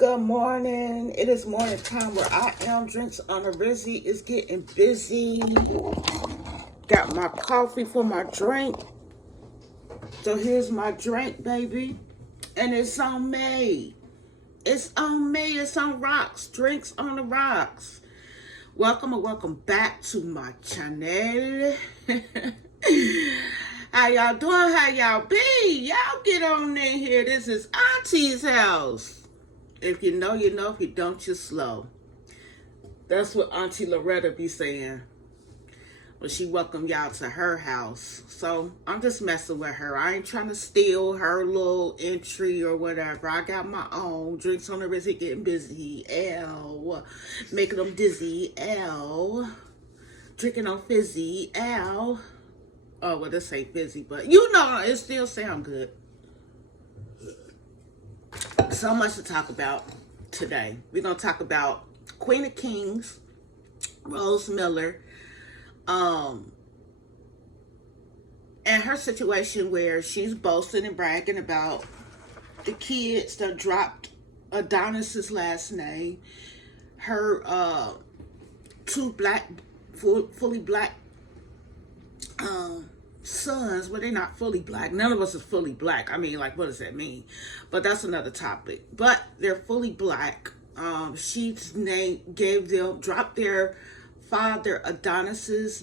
Good morning. It is morning time where I am. Drinks on the Rizzy is getting busy. Got my coffee for my drink. So here's my drink, baby. And it's on me. It's on me. It's on rocks. Drinks on the rocks. Welcome and welcome back to my channel. How y'all doing? How y'all be? Y'all get on in here. This is Auntie's house. If you know, you know. If you don't, you're slow. That's what Auntie Loretta be saying when she welcomed y'all to her house. So I'm just messing with her. I ain't trying to steal her little entry or whatever. I got my own. Drinks on the Rizzy getting busy. Ow. Making them dizzy. Ow. Drinking on fizzy. Ow. Oh, well, this ain't fizzy, but you know, it still sound good. So much to talk about today. We're going to talk about Queen of Kings, Rose Miller, and her situation where she's boasting and bragging about the kids that dropped Adonis's last name, her two fully black sons. Well, they're not fully black. None of us is fully black. I mean, like, what does that mean? But that's another topic. But they're fully black. She's dropped their father Adonis's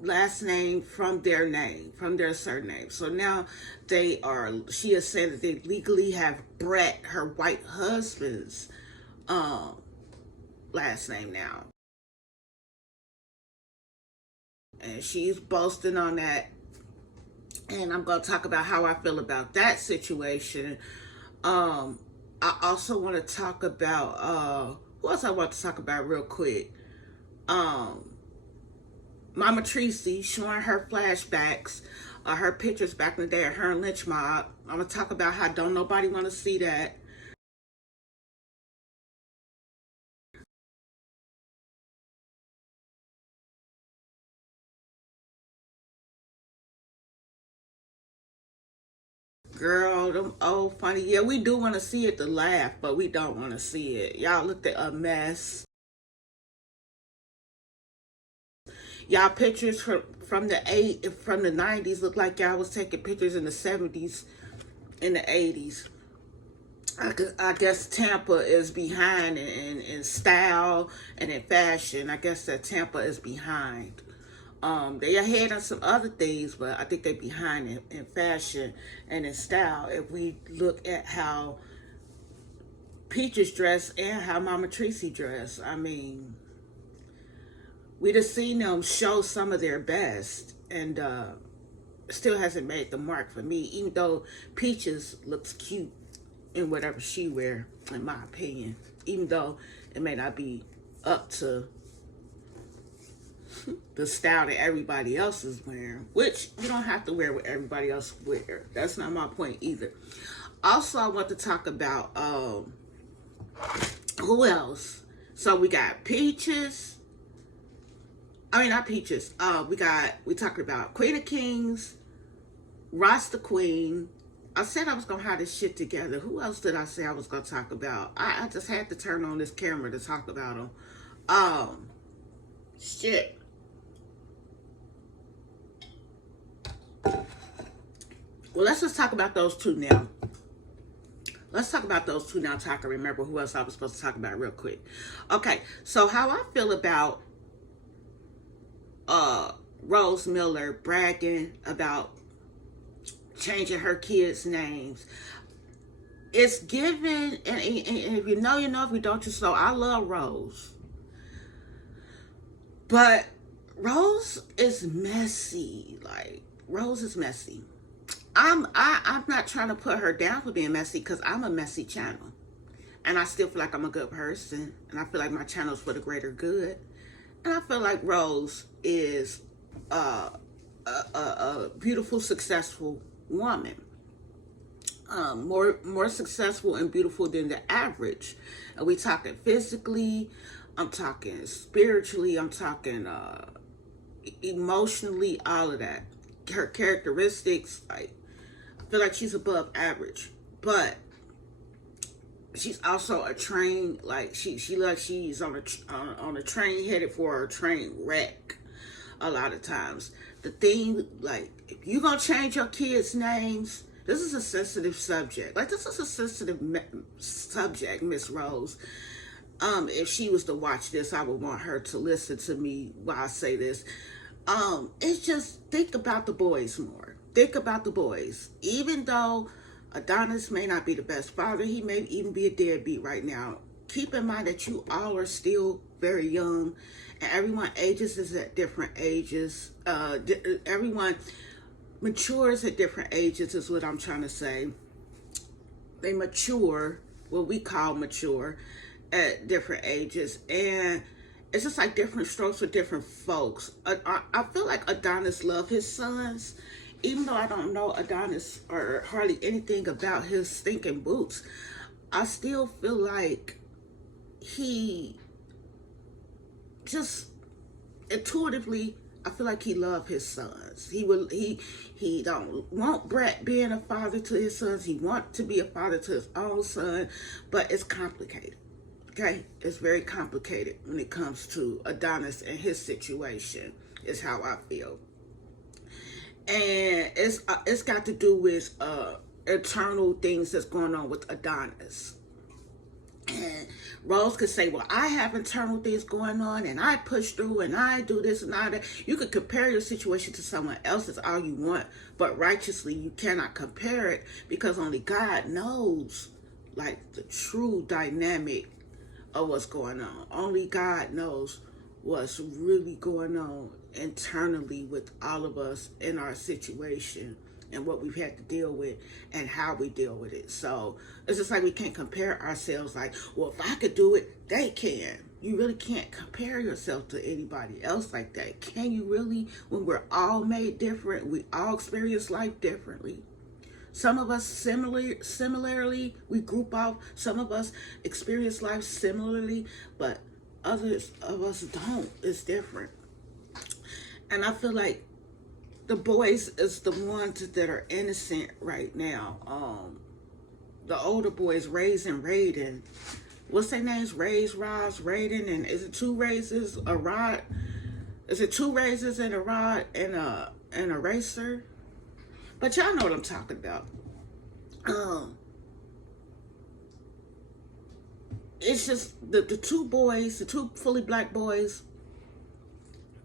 last name from their name, from their surname. So now she has said that they legally have Bret, her white husband's last name now. And she's boasting on that. And I'm going to talk about how I feel about that situation. I also want to talk about, who else I want to talk about real quick? Mama Tracy showing her flashbacks, her pictures back in the day of her and Lynch Mob. I'm going to talk about how don't nobody want to see that. Girl, them old funny. Yeah, we do want to see it to laugh, but we don't want to see it. Y'all looked at a mess. Y'all pictures from the 90s look like y'all was taking pictures in the 70s, in the 80s. I guess Tampa is behind in style and in fashion. I guess that Tampa is behind. They ahead on some other things, but I think they're behind in fashion and in style. If we look at how Peaches dress and how Mama Tracy dress, I mean, we just seen them show some of their best, and still hasn't made the mark for me. Even though Peaches looks cute in whatever she wear, in my opinion, even though it may not be up to the style that everybody else is wearing, which you don't have to wear what everybody else wear. That's not my point either. Also, I want to talk about who else. So we got Peaches. I mean, not Peaches. We talking about Queen of Kings, Rasta Queen. I said I was gonna have this shit together. Who else did I say I was gonna talk about? I just had to turn on this camera to talk about them. Shit. Well, let's just talk about those two now. Let's talk about those two now so I can remember who else I was supposed to talk about real quick. Okay, so how I feel about Rose Miller bragging about changing her kids' names. It's given, and if you know, you know. If you don't, you slow. I love Rose. But Rose is messy. Like, Rose is messy. I'm not trying to put her down for being messy, because I'm a messy channel. And I still feel like I'm a good person. And I feel like my channel is for the greater good. And I feel like Rose is a beautiful, successful woman. More successful and beautiful than the average. And we talking physically, I'm talking spiritually, I'm talking emotionally, all of that. Her characteristics, like, I feel like she's above average. But she's also a train, like she's on a train headed for a train wreck a lot of times. The thing, like, if you gonna change your kids' names, this is a sensitive subject. Like, this is a sensitive subject, Miss Rose. If she was to watch this, I would want her to listen to me while I say this. It's just, think about the boys more. Think about the boys. Even though Adonis may not be the best father, he may even be a deadbeat right now. Keep in mind that you all are still very young, and everyone ages is at different ages. Everyone matures at different ages is what I'm trying to say. They mature, what we call mature, at different ages, and it's just like different strokes for different folks. I feel like Adonis loved his sons, even though I don't know Adonis or hardly anything about his stinking boots. I still feel like he just intuitively, I feel like he loved his sons. He don't want Bret being a father to his sons. He wants to be a father to his own son, but it's complicated. Okay, it's very complicated when it comes to Adonis and his situation, is how I feel. And it's got to do with internal things that's going on with Adonis. And Rose could say, well, I have internal things going on, and I push through, and I do this and all that. You could compare your situation to someone else's all you want, but righteously you cannot compare it, because only God knows, like, the true dynamic of what's going on. Only God knows what's really going on internally with all of us in our situation, and what we've had to deal with and how we deal with it. So it's just like we can't compare ourselves like, well, if I could do it, they can. You really can't compare yourself to anybody else like that. Can you really? When we're all made different, we all experience life differently. Some of us similarly, we group off. Some of us experience life similarly, but others of us don't. It's different. And I feel like the boys is the ones that are innocent right now. The older boys, Rays and Raiden. What's their names? Rays, Roz, Raiden, and is it two raises, a rod? Is it two raises and a rod and a racer? But y'all know what I'm talking about. It's just the two boys, the two fully black boys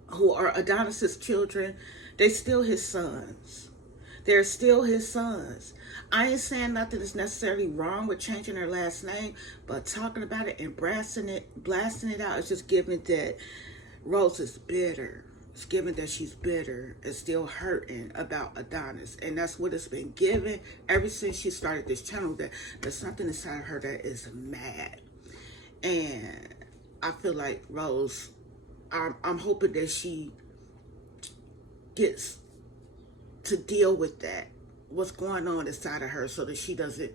who are Adonis's children, they still his sons. They're still his sons. I ain't saying nothing is necessarily wrong with changing their last name, but talking about it and blasting it out is just giving that Rose is bitter. It's given that she's bitter and still hurting about Adonis. And that's what it's been given ever since she started this channel, that there's something inside of her that is mad. And I feel like Rose, I'm hoping that she gets to deal with that, what's going on inside of her, so that she doesn't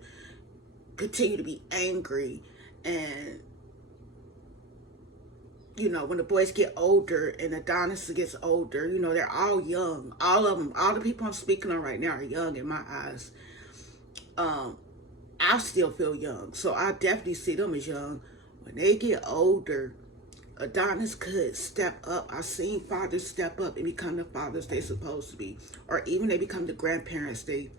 continue to be angry. And you know, when the boys get older and Adonis gets older, you know, they're all young. All of them, all the people I'm speaking on right now are young in my eyes. I still feel young, so I definitely see them as young. When they get older, Adonis could step up. I've seen fathers step up and become the fathers they're supposed to be, or even they become the grandparents they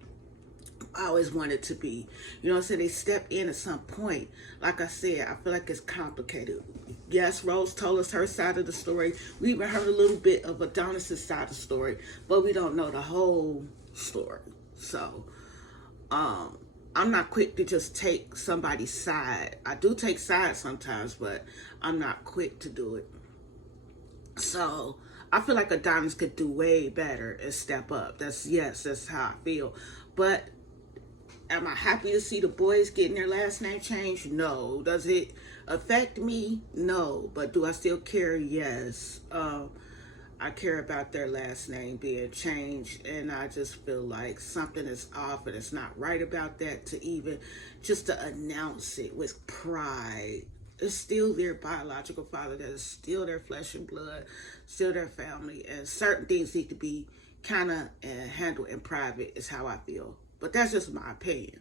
always wanted to be. You know what I'm saying? They step in at some point. Like I said, I feel like it's complicated. Yes, Rose told us her side of the story. We even heard a little bit of Adonis's side of the story, but we don't know the whole story. So, I'm not quick to just take somebody's side. I do take sides sometimes, but I'm not quick to do it. So I feel like Adonis could do way better and step up. That's how I feel. But am I happy to see the boys getting their last name changed? No. Does it affect me? No. But do I still care? Yes. I care about their last name being changed, and I just feel like something is off and it's not right about that, to even just to announce it with pride. It's still their biological father, that is still their flesh and blood, still their family, and certain things need to be kind of handled in private, is how I feel. But that's just my opinion.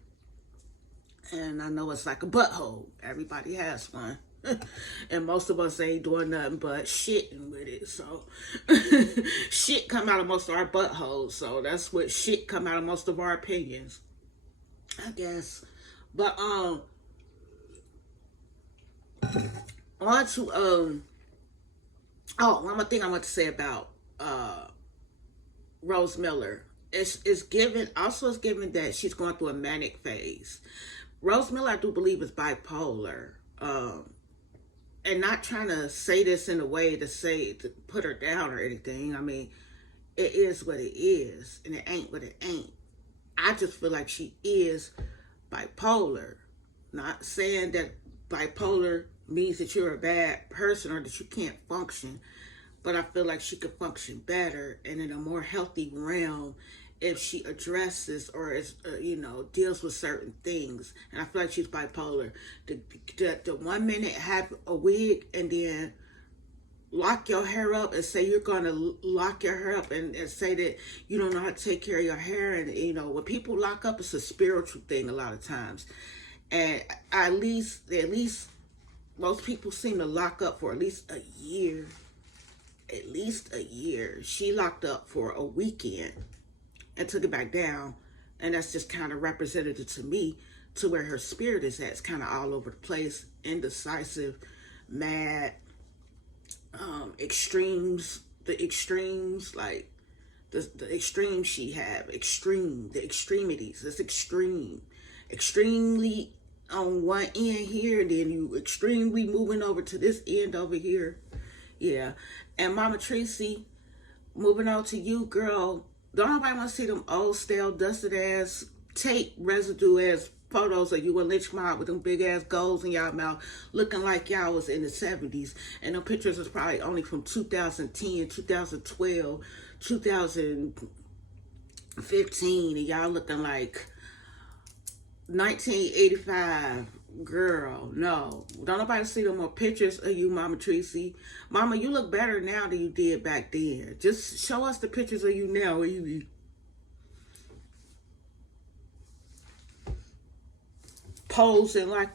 And I know it's like a butthole. Everybody has one. And most of us ain't doing nothing but shitting with it. So shit come out of most of our buttholes. So that's what shit come out of most of our opinions, I guess. But on to one more thing I want to say about Rose Miller. It's given that she's going through a manic phase. Rose Miller, I do believe, is bipolar. And not trying to say this in a way to put her down or anything. I mean, it is what it is, and it ain't what it ain't. I just feel like she is bipolar. Not saying that bipolar means that you're a bad person or that you can't function, but I feel like she could function better and in a more healthy realm if she addresses or is, deals with certain things. And I feel like she's bipolar. The 1 minute have a wig and then lock your hair up and say you're going to lock your hair up and say that you don't know how to take care of your hair. And, when people lock up, it's a spiritual thing a lot of times. And at least most people seem to lock up for at least a year. At least a year. She locked up for a weekend and took it back down. And that's just kind of representative to me to where her spirit is at. It's kind of all over the place, indecisive, mad, extremes, the extremes, like the extremes she have, the extremities, it's extremely on one end here, and then you extremely moving over to this end over here. Yeah. And Mama Tracy, moving on to you, girl. Don't nobody want to see them old, stale, dusted ass, tape residue ass photos of you and Lynch Mob with them big ass goals in y'all mouth, looking like y'all was in the 70s. And them pictures was probably only from 2010, 2012, 2015, and y'all looking like 1985. Girl, no. Don't nobody see no more pictures of you, Mama Tracy. Mama, you look better now than you did back then. Just show us the pictures of you now. Where you be posing like,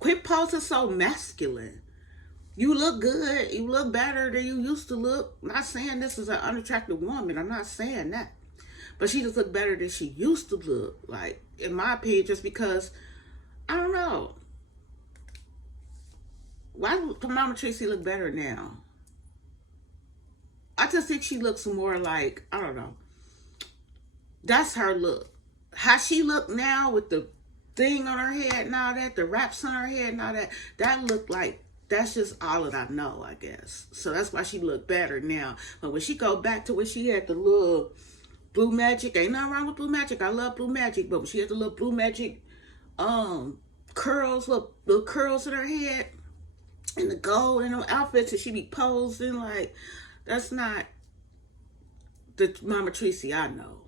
quit posing so masculine. You look good. You look better than you used to look. I'm not saying this is an unattractive woman. I'm not saying that. But she just look better than she used to look. Like, in my opinion, just because, I don't know. Why does Mama Tracy look better now? I just think she looks more like, I don't know. That's her look. How she look now with the thing on her head and all that, the wraps on her head and all that, that look like, that's just all that I know, I guess. So that's why she look better now. But when she go back to when she had the little Blue Magic, ain't nothing wrong with Blue Magic. I love Blue Magic, but when she had the little Blue Magic curls, little curls in her head, and the gold in her outfits, and she be posing like, that's not the Mama Tracy I know.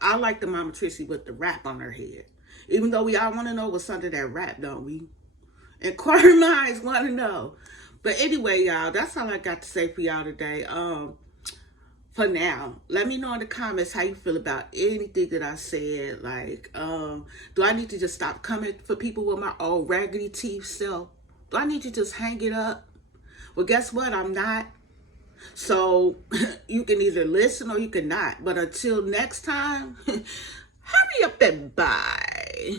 I like the Mama Tracy with the wrap on her head. Even though we all want to know what's under that wrap, don't we? Inquiring minds want to know. But anyway, y'all, that's all I got to say for y'all today. For now, let me know in the comments how you feel about anything that I said. Like, do I need to just stop coming for people with my old raggedy teeth self? Do I need to just hang it up? Well, guess what? I'm not. So you can either listen or you can not. But until next time, hurry up and bye.